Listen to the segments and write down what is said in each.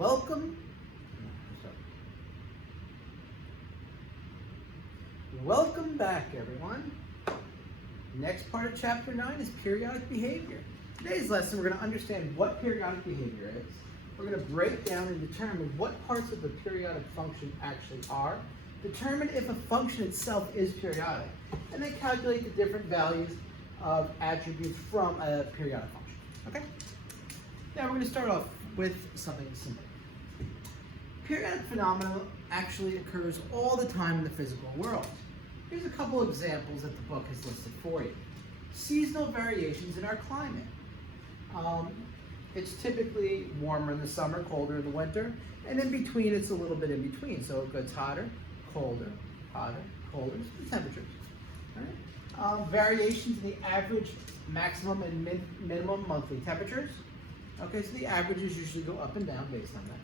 Welcome. Welcome back, everyone. Next part of chapter 9 is periodic behavior. Today's lesson, we're going to understand what periodic behavior is. We're going to break down and determine what parts of the periodic function actually are, determine if a function itself is periodic, and then calculate the different values of attributes from a periodic function. Okay? Now we're going to start off with something simple. Periodic phenomena actually occurs all the time in the physical world. Here's a couple examples that the book has listed for you. Seasonal variations in our climate. It's typically warmer in the summer, colder in the winter, and in between it's a little bit in between. So it goes hotter, colder, the temperatures. All right? Variations in the average, maximum, and minimum monthly temperatures. Okay, so the averages usually go up and down based on that.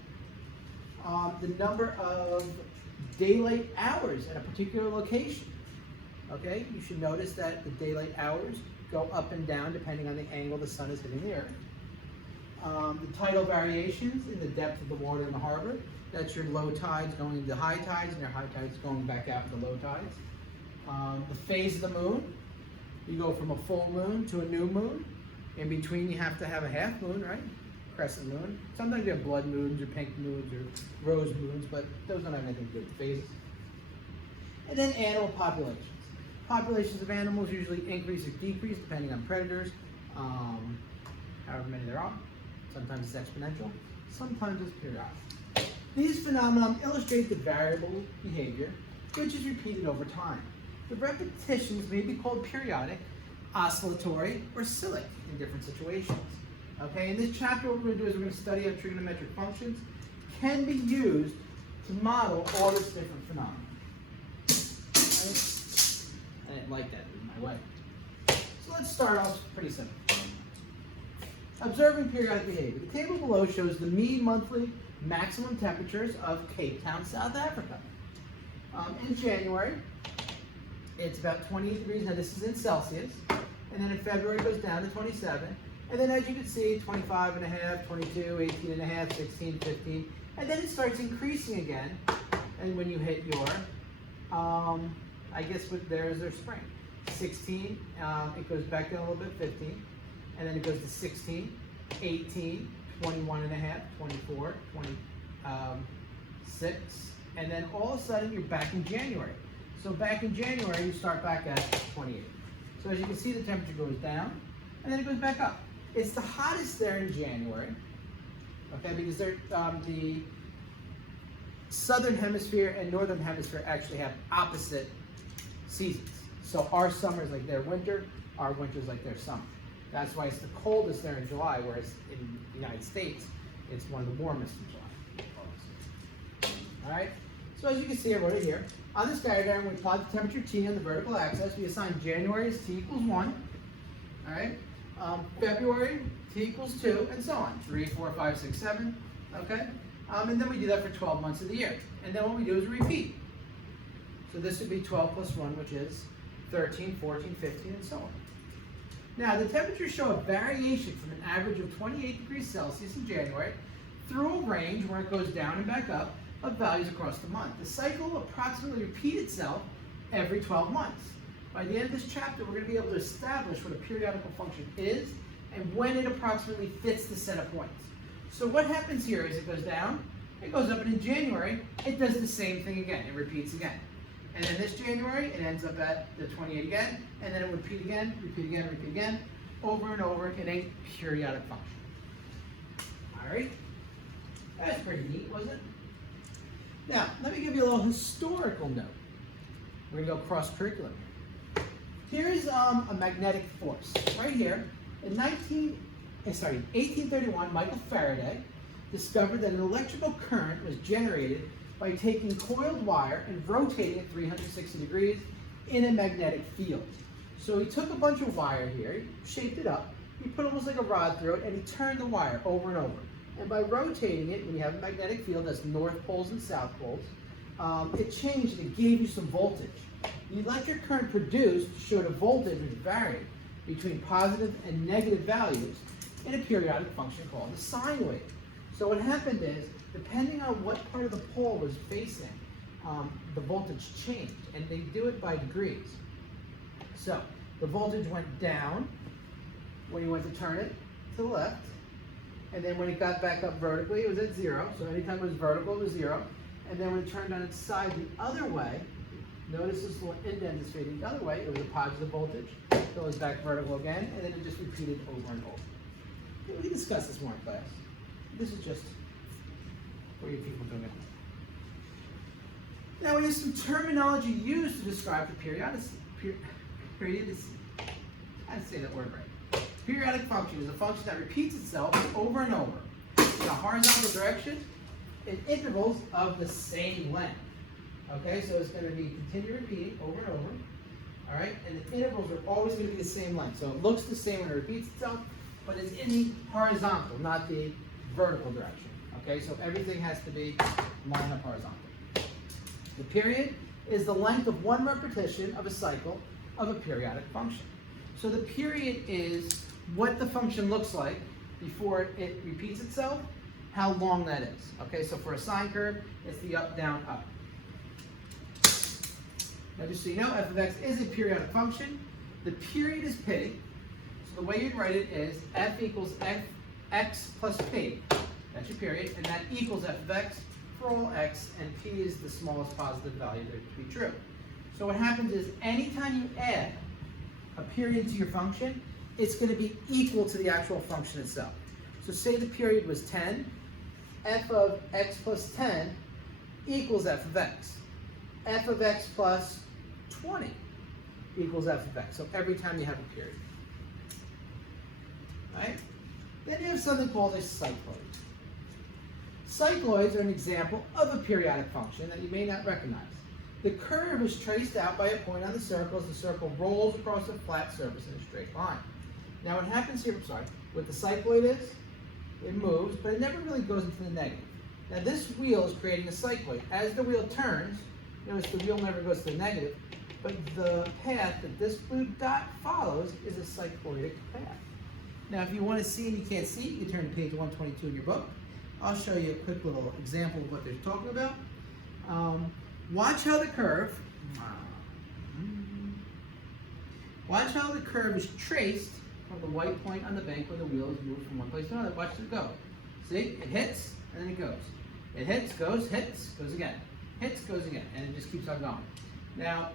The number of daylight hours at a particular location. Okay, you should notice that the daylight hours go up and down depending on the angle the sun is hitting the earth. The tidal variations in the depth of the water in the harbor. That's your low tides going into high tides and your high tides going back out into low tides. The phase of the moon. You go from a full moon to a new moon. In between you have to have a half moon, right? Crescent moon. Sometimes you have blood moons or pink moons or rose moons, but those don't have anything to do with phases. And then animal populations. Populations of animals usually increase or decrease depending on predators, however many there are. Sometimes it's exponential, sometimes it's periodic. These phenomena illustrate the variable behavior which is repeated over time. The repetitions may be called periodic, oscillatory, or cyclic in different situations. Okay, in this chapter what we're going to do is we're going to study how trigonometric functions can be used to model all these different phenomena. Right? I didn't like that in my way. So let's start off pretty simple. Observing periodic behavior. The table below shows the mean monthly maximum temperatures of Cape Town, South Africa. In January, it's about 28 degrees. Now this is in Celsius. And then in February it goes down to 27. And then as you can see, 25 and a half, 22, 18 and a half, 16, 15. And then it starts increasing again. And when you hit your, I guess there's their spring. 16, it goes back down a little bit, 15. And then it goes to 16, 18, 21 and a half, 24, 26. And then all of a sudden you're back in January. So back in January, you start back at 28. So as you can see, the temperature goes down and then it goes back up. It's the hottest there in January, okay, because the southern hemisphere and northern hemisphere actually have opposite seasons. So our summer is like their winter, our winter is like their summer. That's why it's the coldest there in July, whereas in the United States, it's one of the warmest in July. All right, so as you can see, I wrote it here. On this diagram, we plot the temperature T on the vertical axis. We assign January as T equals 1. All right. February, T equals 2, and so on. 3, 4, 5, 6, 7. Okay. And then we do that for 12 months of the year. And then what we do is repeat. So this would be 12 plus 1, which is 13, 14, 15, and so on. Now, the temperatures show a variation from an average of 28 degrees Celsius in January through a range where it goes down and back up of values across the month. The cycle will approximately repeat itself every 12 months. By the end of this chapter, we're going to be able to establish what a periodical function is and when it approximately fits the set of points. So what happens here is it goes down, it goes up, and in January, it does the same thing again. It repeats again. And then this January, it ends up at the 28 again, and then it will repeat again, over and over in a periodic function. All right? That's pretty neat, wasn't it? Now, let me give you a little historical note. We're going to go cross-curriculum. Here's a magnetic force. Right here, in 1831, Michael Faraday discovered that an electrical current was generated by taking coiled wire and rotating it 360 degrees in a magnetic field. So he took a bunch of wire here, he shaped it up, he put almost like a rod through it, and he turned the wire over and over. And by rotating it, when you have a magnetic field that's north poles and south poles, it changed and it gave you some voltage. The electric current produced showed a voltage which varied between positive and negative values in a periodic function called a sine wave. So what happened is, depending on what part of the pole was facing, the voltage changed, and they do it by degrees. So the voltage went down when you went to turn it to the left, and then when it got back up vertically, it was at 0. So anytime it was vertical, it was 0. And then when it turned on its side the other way, notice this little indent is fading the other way, it was a positive voltage. So it was back vertical again, and then it just repeated over and over. We can discuss this more in class. This is just for you people doing it. Now, we have some terminology used to describe the periodicity. I didn't say that word right. Periodic function is a function that repeats itself over and over in a horizontal direction in intervals of the same length. Okay, so it's going to be continually repeating over and over. All right, and the intervals are always going to be the same length. So it looks the same when it repeats itself, but it's in the horizontal, not the vertical direction. Okay, so everything has to be line up horizontal. The period is the length of one repetition of a cycle of a periodic function. So the period is what the function looks like before it repeats itself, how long that is. Okay, so for a sine curve, it's the up, down, up. Now just so you know, f of x is a periodic function. The period is p. So the way you'd write it is f equals x plus p. That's your period, and that equals f of x for all x, and p is the smallest positive value there to be true. So what happens is anytime you add a period to your function, it's going to be equal to the actual function itself. So say the period was 10, f of x plus 10 equals f of x. F of x plus 20 equals f of x. So every time you have a period. Right? Then you have something called a cycloid. Cycloids are an example of a periodic function that you may not recognize. The curve is traced out by a point on the circle as the circle rolls across a flat surface in a straight line. Now what happens here, what the cycloid is, it moves, but it never really goes into the negative. Now this wheel is creating a cycloid. As the wheel turns, notice the wheel never goes to the negative, but the path that this blue dot follows is a cycloidic path. Now if you want to see and you can't see, you turn to page 122 in your book. I'll show you a quick little example of what they're talking about. Watch how the curve is traced from the white point on the bank when the wheel is moved from one place to another. Watch it go. See, it hits and then it goes. It hits, goes again. Hits, goes again, and it just keeps on going. Now,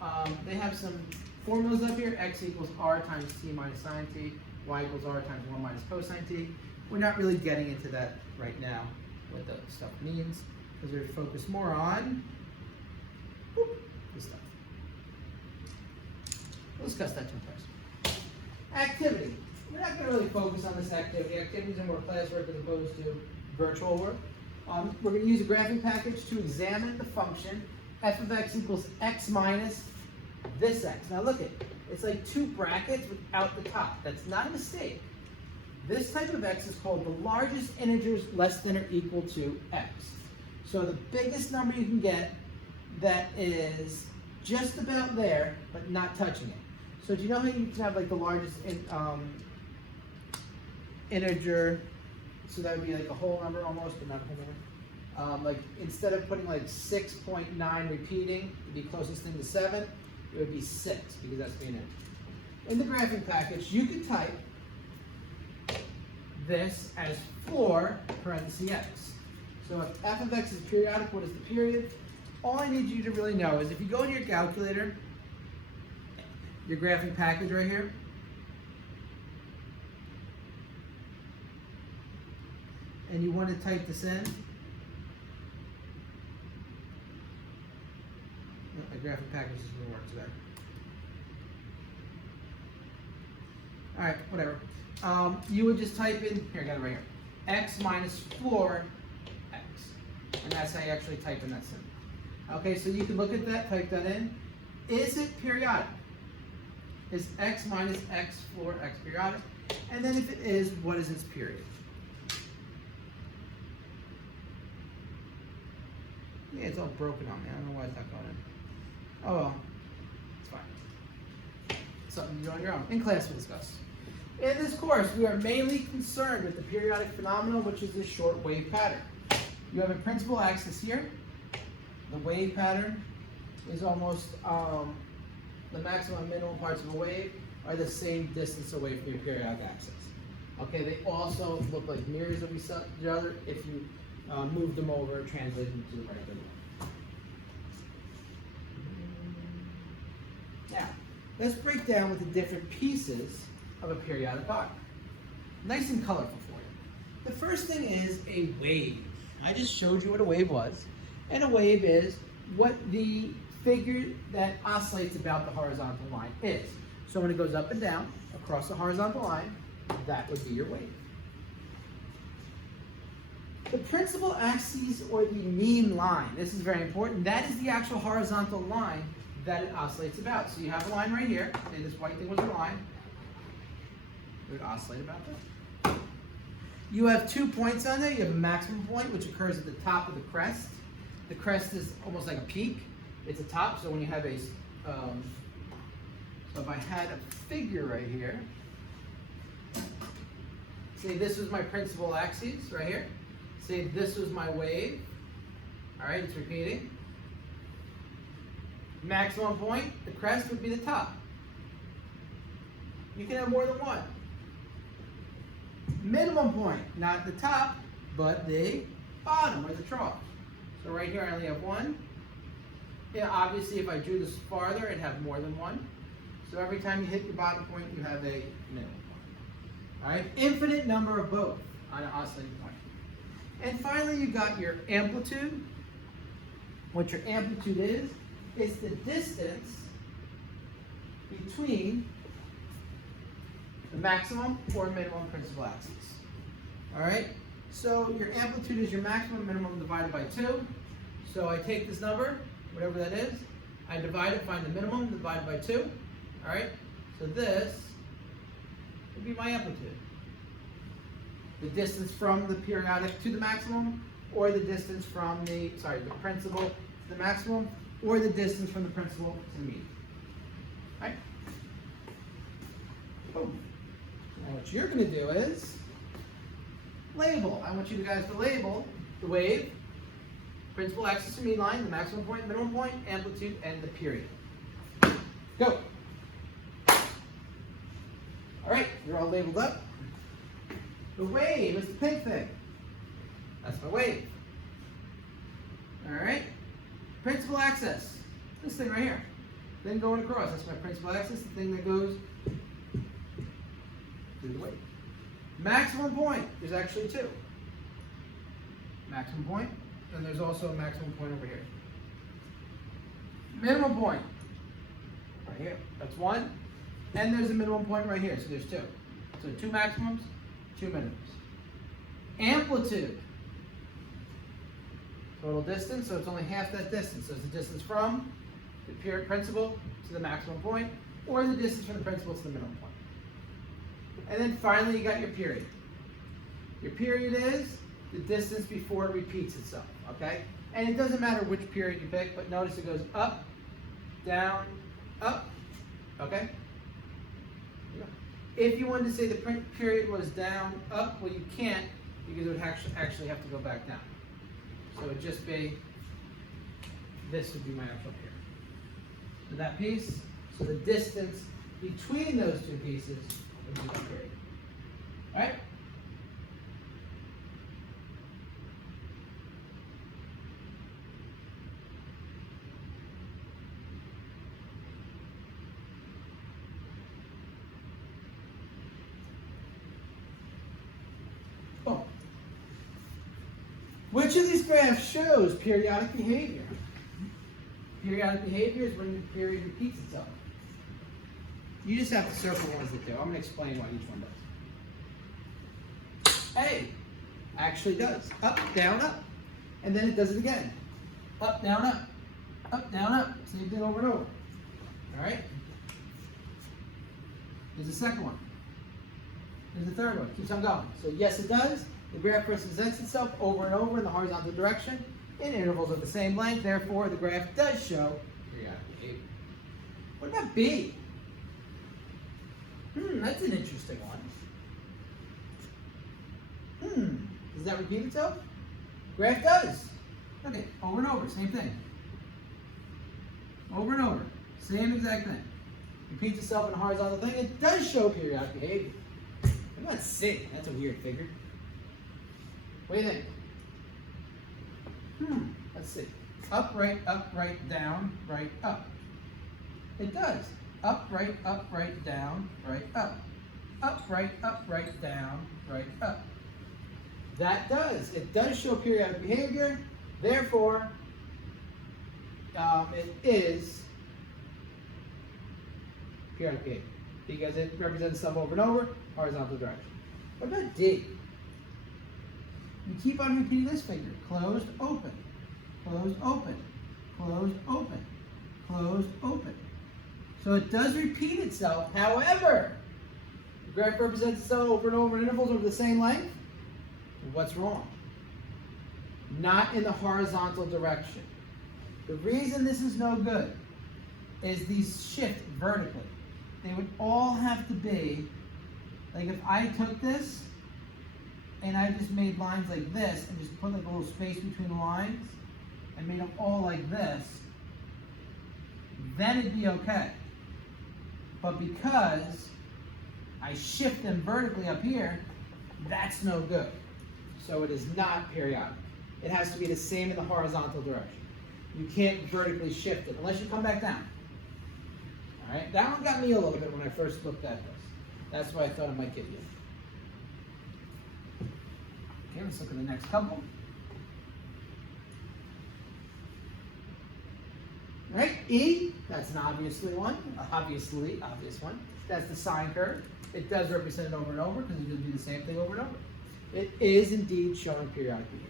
they have some formulas up here. X equals r times t minus sine t. Y equals r times 1 minus cosine t. We're not really getting into that right now, what that stuff means, because we're focused more on this stuff. We'll discuss that first. Activity. We're not going to really focus on this activity. Activities are more classwork as opposed to virtual work. We're going to use a graphing package to examine the function f of x equals x minus this x. Now look at it. It's like two brackets without the top. That's not a mistake. This type of x is called the largest integers less than or equal to x. So the biggest number you can get that is just about there, but not touching it. So do you know how you can have like the largest integer, so that would be like a whole number almost, but not a whole number? Like instead of putting like 6.9 repeating, to be closest thing to 7, it would be 6, because that's being integer. In the graphing package, you can type this as floor parenthesis x. So if f of x is periodic, what is the period? All I need you to really know is if you go in your calculator, your graphing package right here, and you want to type this in, my graphing package is going to work today. All right, whatever. You would just type in, here, I got it right here, x minus floor x. And that's how you actually type in that symbol. Okay, so you can look at that, type that in. Is it periodic? Is x minus x floor x periodic? And then if it is, what is its period? Yeah, it's all broken on me. I don't know why it's not going in. Oh well, it's fine. Something you do on your own. In class we discuss. In this course, we are mainly concerned with the periodic phenomenon, which is the short wave pattern. You have a principal axis here. The wave pattern is almost the maximum and minimum parts of a wave are the same distance away from your periodic axis. Okay, they also look like mirrors of each other if you move them over and translate them to the regular one. Now, let's break down with the different pieces of a periodic arc. Nice and colorful for you. The first thing is a wave. I just showed you what a wave was. And a wave is what the figure that oscillates about the horizontal line is. So when it goes up and down across the horizontal line, that would be your wave. The principal axis, or the mean line, this is very important, that is the actual horizontal line that it oscillates about. So you have a line right here, say this white thing was a line, it would oscillate about that. You have 2 points on there. You have a maximum point, which occurs at the top of the crest. The crest is almost like a peak. It's a top, so when you have a, so if I had a figure right here, say this was my principal axis right here. Say this was my wave. All right, it's repeating. Maximum point, the crest would be the top. You can have more than one. Minimum point, not the top, but the bottom or the trough. So right here I only have one. Yeah, obviously if I drew this farther, it'd have more than one. So every time you hit your bottom point, you have a minimum point. All right, infinite number of both on an oscillating point. And finally, you got your amplitude. What your amplitude is the distance between the maximum or minimum principal axis. All right, so your amplitude is your maximum minimum divided by 2. So I take this number, whatever that is, I divide it, find the minimum, divided by 2. All right, so this would be my amplitude. The distance from the periodic to the maximum, or the distance from the principal to the maximum, or the distance from the principal to the mean. All right? Boom. Now what you're going to do is label. I want you guys to label the wave, principal axis to mean line, the maximum point, minimum point, amplitude, and the period. Go. All right, you're all labeled up. The wave is the pink thing. That's my wave. All right. Principal axis. This thing right here. Then going across. That's my principal axis. The thing that goes through the wave. Maximum point. There's actually 2. Maximum point. And there's also a maximum point over here. Minimum point. Right here. That's 1. And there's a minimum point right here. So there's 2. So 2 maximums. 2 minimums. Amplitude. Total distance, so it's only half that distance. So it's the distance from the period principal to the maximum point, or the distance from the principal to the minimum point. And then finally you got your period. Your period is the distance before it repeats itself, okay? And it doesn't matter which period you pick, but notice it goes up, down, up, okay? If you wanted to say the period was down, up, well you can't, because it would actually have to go back down. So it would just be, this would be my actual period. So that piece, so the distance between those 2 pieces would be the period. All right? Boom. Which of these graphs shows periodic behavior? Periodic behavior is when the period repeats itself. You just have to circle the ones that do. I'm going to explain what each one does. A actually does. Up, down, up. And then it does it again. Up, down, up. Up, down, up. Same thing over and over. All right? There's the second one. There's the third one. Keeps on going. So yes, it does. The graph presents itself over and over in the horizontal direction in intervals of the same length. Therefore, the graph does show periodic behavior. What about B? That's an interesting one. Does that repeat itself? Graph does. Okay, over and over, same thing. Over and over, same exact thing. Repeats itself in a horizontal thing. It does show periodic behavior. I'm not C. That's a weird figure. What do you think? Let's see. Up, right, down, right, up. It does. Up, right, down, right, up. Up, right, down, right, up. That does. It does show periodic behavior. Therefore, it is periodic behavior because it represents itself over and over, horizontal direction. What about D? You keep on repeating this figure. Closed, open, closed, open, closed, open, closed, open. So it does repeat itself. However, the graph represents itself over and over in intervals over the same length. What's wrong? Not in the horizontal direction. The reason this is no good is these shift vertically. They would all have to be, like if I took this and I just made lines like this and just put like a little space between the lines and made them all like this, then it'd be okay. But because I shift them vertically up here, that's no good. So it is not periodic. It has to be the same in the horizontal direction. You can't vertically shift it unless you come back down. All right, that one got me a little bit when I first looked at this. That's why I thought it might get you. Okay, let's look at the next couple. All right, E, that's an obvious one. Obvious one. That's the sine curve. It does represent it over and over because it does do the same thing over and over. It is indeed showing periodic behavior.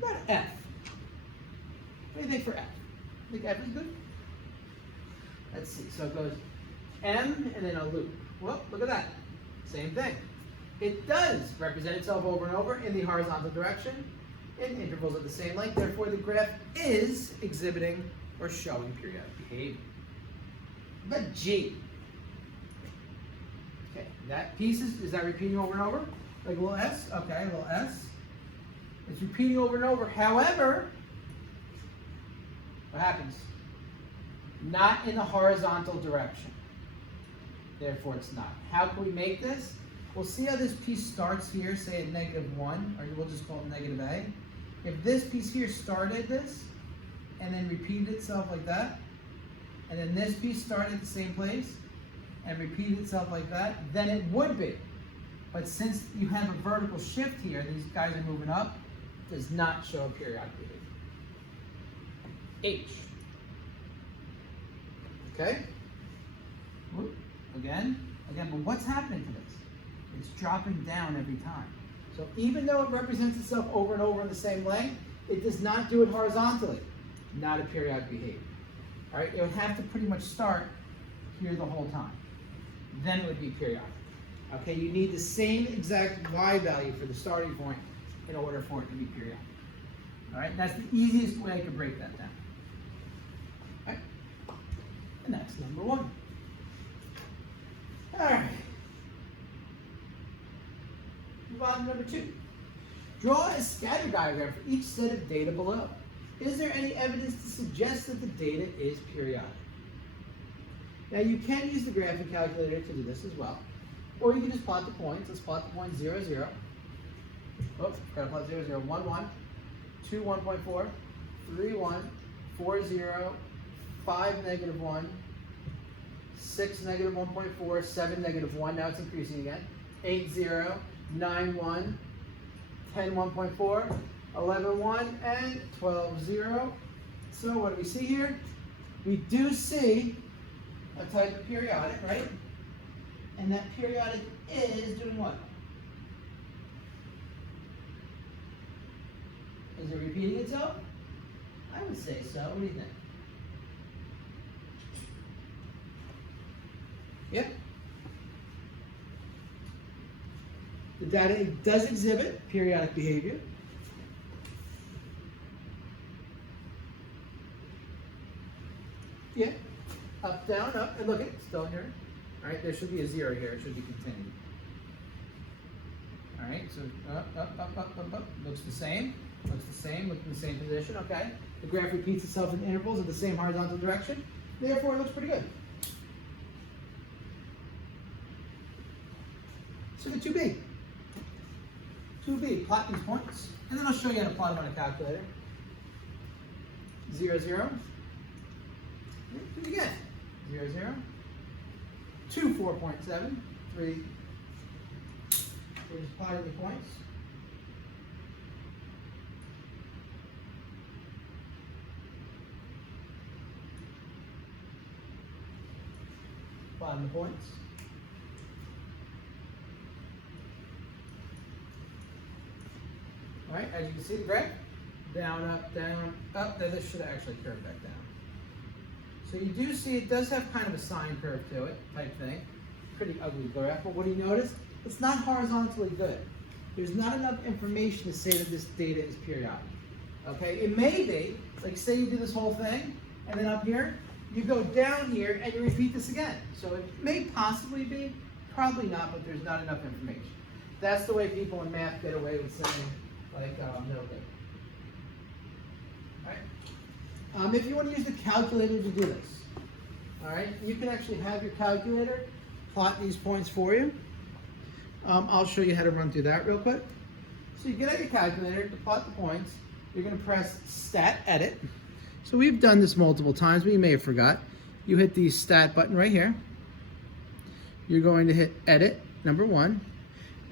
What about F? What do you think for F? Think F is good? Let's see. So it goes M and then a loop. Well, look at that. Same thing. It does represent itself over and over in the horizontal direction in intervals of the same length. Therefore, the graph is exhibiting or showing periodic behavior. What about G? Okay, that piece is that repeating over and over? Like a little S? Okay, a little S. It's repeating over and over. However, what happens? Not in the horizontal direction. Therefore, it's not. How can we make this? We'll see how this piece starts here, say at -1, or we'll just call it negative A. If this piece here started this, and then repeated itself like that, and then this piece started at the same place, and repeated itself like that, then it would be. But since you have a vertical shift here, these guys are moving up, does not show periodic behavior. H. Okay? Again, but what's happening to this? It's dropping down every time. So even though it represents itself over and over in the same length, it does not do it horizontally. Not a periodic behavior. All right, it would have to pretty much start here the whole time. Then it would be periodic. Okay, you need the same exact y value for the starting point in order for it to be periodic. All right, that's the easiest way I can break that down. All right, and that's number 1. All right. Move on to number 2. Draw a scatter diagram for each set of data below. Is there any evidence to suggest that the data is periodic? Now you can use the graphing calculator to do this as well. Or you can just plot the points. Let's plot the points 0, 0. Oops, gotta plot 0, 0, 1, 1, 2, 1.4, 3, 1, 4, 0, 5, negative 1, 6, negative 1.4, 7, negative 1. Now it's increasing again. 8, 0, 9, 1, 10, 1.4, 11, 1, and 12, 0. So what do we see here? We do see a type of periodic, right? And that periodic is doing what? Is it repeating itself? I would say so. What do you think? Yep. The data does exhibit periodic behavior. Yeah. Up, down, up, and look, it's still here. All right, there should be a 0 here. It should be continued. All right, so up. Looks the same. Looks the same. Looks in the same position. Okay. The graph repeats itself in intervals of the same horizontal direction. Therefore, it looks pretty good. So the 2B. 2B, plot these points. And then I'll show you how to plot them on a calculator. 0, 0. Do it again. 0, 0. 2, 4.7. 3. We're just plotting the points. Plotting the points. All right, as you can see the graph, down, up, then this should actually curve back down. So you do see it does have kind of a sine curve to it, type thing. Pretty ugly graph, but what do you notice? It's not horizontally good. There's not enough information to say that this data is periodic. Okay, it may be, like say you do this whole thing, and then up here, you go down here and you repeat this again. So it may possibly be, probably not, but there's not enough information. That's the way people in math get away with saying, like, no good. All right. If you want to use the calculator to do this, all right, you can actually have your calculator plot these points for you. I'll show you how to run through that real quick. So you get out your calculator to plot the points. You're going to press Stat Edit. So we've done this multiple times, but you may have forgot. You hit the Stat button right here. You're going to hit Edit, number 1.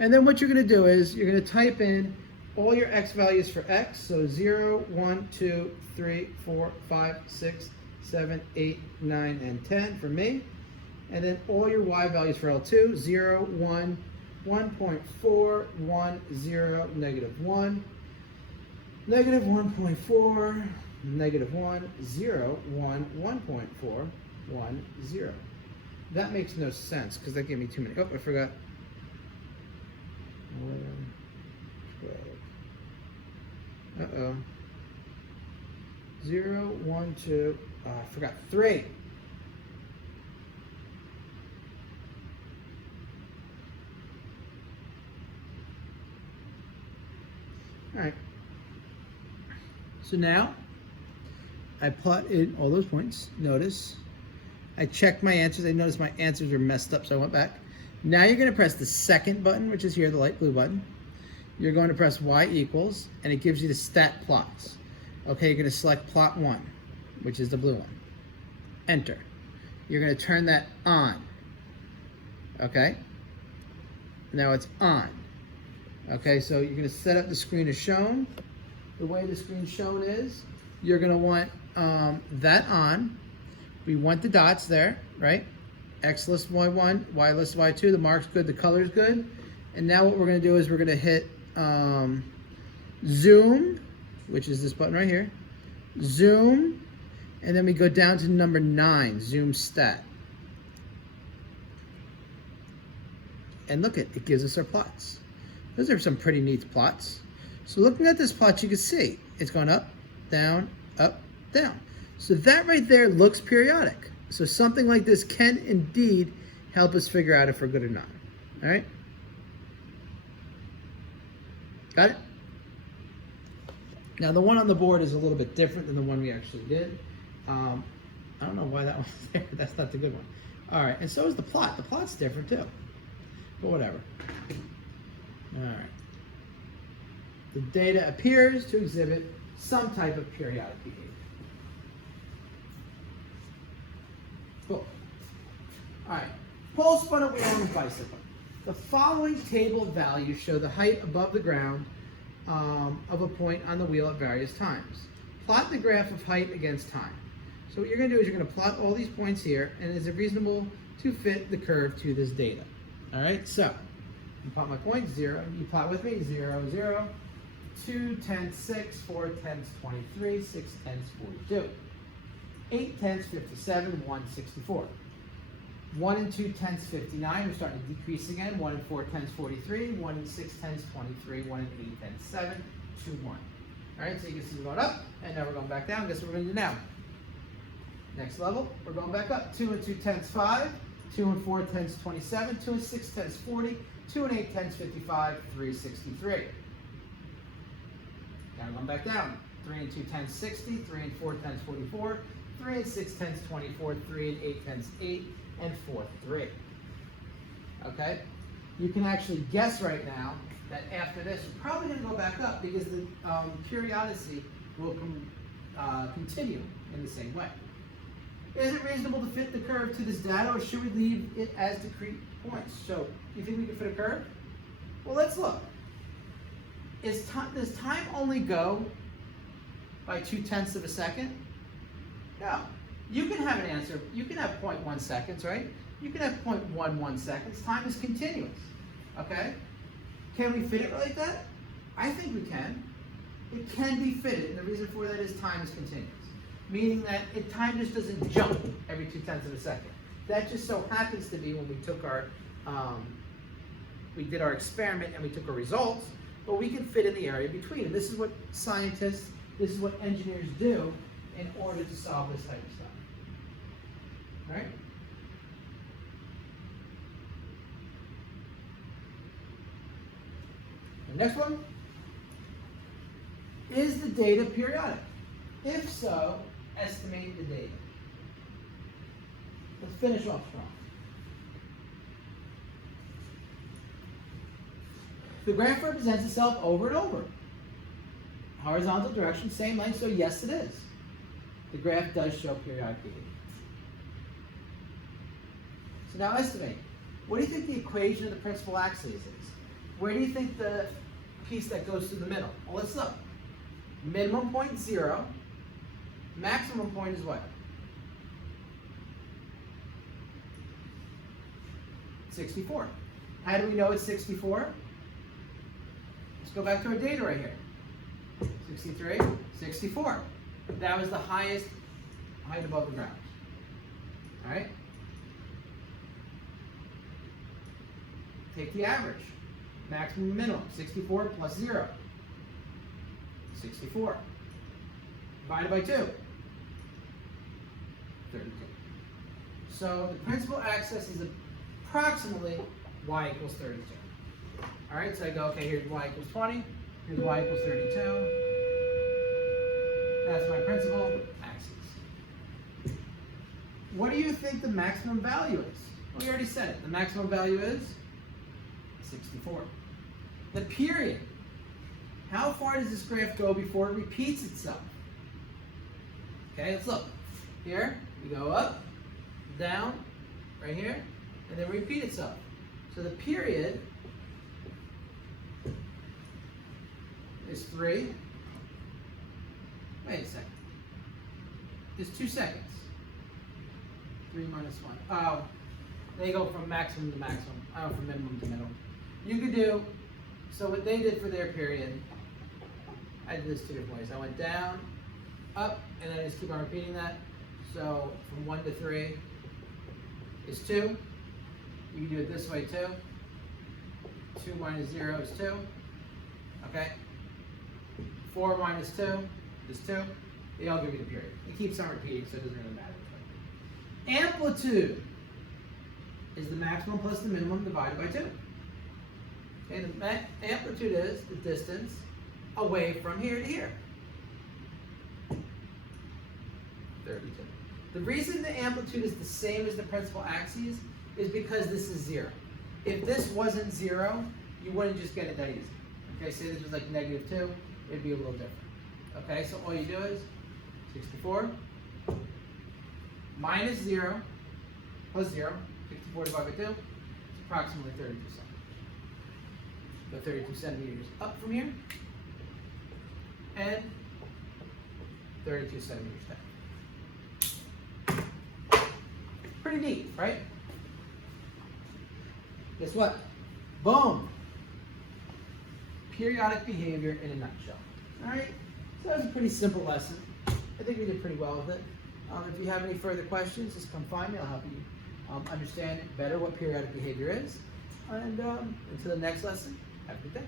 And then what you're going to do is you're going to type in all your x values for x. So 0, 1, 2, 3, 4, 5, 6, 7, 8, 9, and 10 for me. And then all your y values for L2, 0, 1, 1.4, 1, 0, negative 1, negative 1.4, negative 1, 0, 1, 1.4, 1, 0. That makes no sense because that gave me too many. Oh, I forgot. 11, 12. Uh-oh. 0, 1, 2, I forgot 3. All right. So now I plot in all those points. Notice I checked my answers. I noticed my answers are messed up, so I went back. Now you're going to press the second button, which is here, the light blue button. You're going to press y equals, and it gives you the stat plots. Okay, you're going to select plot 1, which is the blue one. Enter. You're going to turn that on. Okay? Now it's on. Okay, so you're going to set up the screen as shown. The way the screen's shown is, you're going to want that on. We want the dots there, right? X list Y1, Y list Y2, the mark's good, the color's good. And now what we're going to do is we're going to hit zoom, which is this button right here. Zoom, and then we go down to number 9, zoom stat. And look, it gives us our plots. Those are some pretty neat plots. So looking at this plot, you can see it's going up, down, down. So that right there looks periodic. So something like this can indeed help us figure out if we're good or not. All right? Got it? Now the one on the board is a little bit different than the one we actually did. I don't know why that one's there. That's not the good one. All right, and so is the plot. The plot's different too. But whatever. All right. The data appears to exhibit some type of periodic behavior. Cool. All right. Pole spun a wheel on a bicycle. The following table of values show the height above the ground of a point on the wheel at various times. Plot the graph of height against time. So what you're going to do is you're going to plot all these points here, and is it reasonable to fit the curve to this data? All right. So you plot my points 0. You plot with me 0, 0. 2 tenths 6, 4 tenths 23, 6 tenths 42. 8 tenths 57, 1 64. 1 and 2 tenths 59, we're starting to decrease again. 1 and 4 tenths 43, 1 and 6 tenths 23, 1 and 8 tenths 7, 2, 1. All right, so you can see we're going up, and now we're going back down. Guess what we're going to do now? Next level, we're going back up. 2 and 2 tenths 5, 2 and 4 tenths 27, 2 and 6 tenths 40, 2 and 8 tenths 55, 3 63. Now going back down. 3 and 2 tenths 60, 3 and 4 tenths 44, 3 and 6 tenths 24, 3 and 8 tenths 8, and 4 3. Okay? You can actually guess right now that after this, you're probably going to go back up because the periodicity will continue in the same way. Is it reasonable to fit the curve to this data, or should we leave it as discrete points? So, do you think we can fit a curve? Well, let's look. Does time only go by 2/10 of a second? No. You can have an answer. You can have 0.1 seconds, right? You can have 0.11 seconds. Time is continuous. Okay? Can we fit it like that? I think we can. It can be fitted, and the reason for that is time is continuous. Meaning that time just doesn't jump every 2/10 of a second. That just so happens to be when we took our, we did our experiment and we took our results, but we can fit in the area between. And this is what scientists, this is what engineers do in order to solve this type of stuff. All right? The next one, is the data periodic? If so, estimate the data. Let's finish off strong. The graph represents itself over and over. Horizontal direction, same length, so yes it is. The graph does show periodic behavior. So now estimate. What do you think the equation of the principal axis is? Where do you think the piece that goes through the middle? Well, let's look. Minimum point 0. Maximum point is what? 64. How do we know it's 64? Let's go back to our data right here. 63, 64. That was the highest height above the ground. All right? Take the average. Maximum and minimum. 64 plus 0. 64. Divided by 2. 32. So the principal axis is approximately y equals 32. All right, so I go, okay, here's y equals 20. Here's y equals 32. That's my principal axis. What do you think the maximum value is? Well, we already said it. The maximum value is 64. The period. How far does this graph go before it repeats itself? Okay, let's look. Here, we go up, down, right here, and then repeat itself. So the period is 3. Wait a second. It's 2 seconds. 3 minus 1. Oh, they go from maximum to maximum. Oh, from minimum to minimum. You could do, so what they did for their period, I did this 2 different ways. I went down, up, and then I just keep on repeating that. So from 1 to 3 is 2. You can do it this way too. 2 minus 0 is 2. Okay? 4 minus 2 is 2. They all give you the period. It keeps on repeating, so it doesn't really matter. Amplitude is the maximum plus the minimum divided by 2. Okay, the amplitude is the distance away from here to here. 32. The reason the amplitude is the same as the principal axis is because this is 0. If this wasn't 0, you wouldn't just get it that easy. Okay, say this was like -2, it'd be a little different. Okay, so all you do is 64 minus 0 plus 0, 64 divided by 2, it's approximately 32 centimeters. Go 32 centimeters up from here, and 32 centimeters down. Pretty neat, right? Guess what? Boom! Periodic behavior in a nutshell. All right? So that was a pretty simple lesson. I think we did pretty well with it. If you have any further questions, just come find me. I'll help you understand better what periodic behavior is. And until the next lesson, have a good day.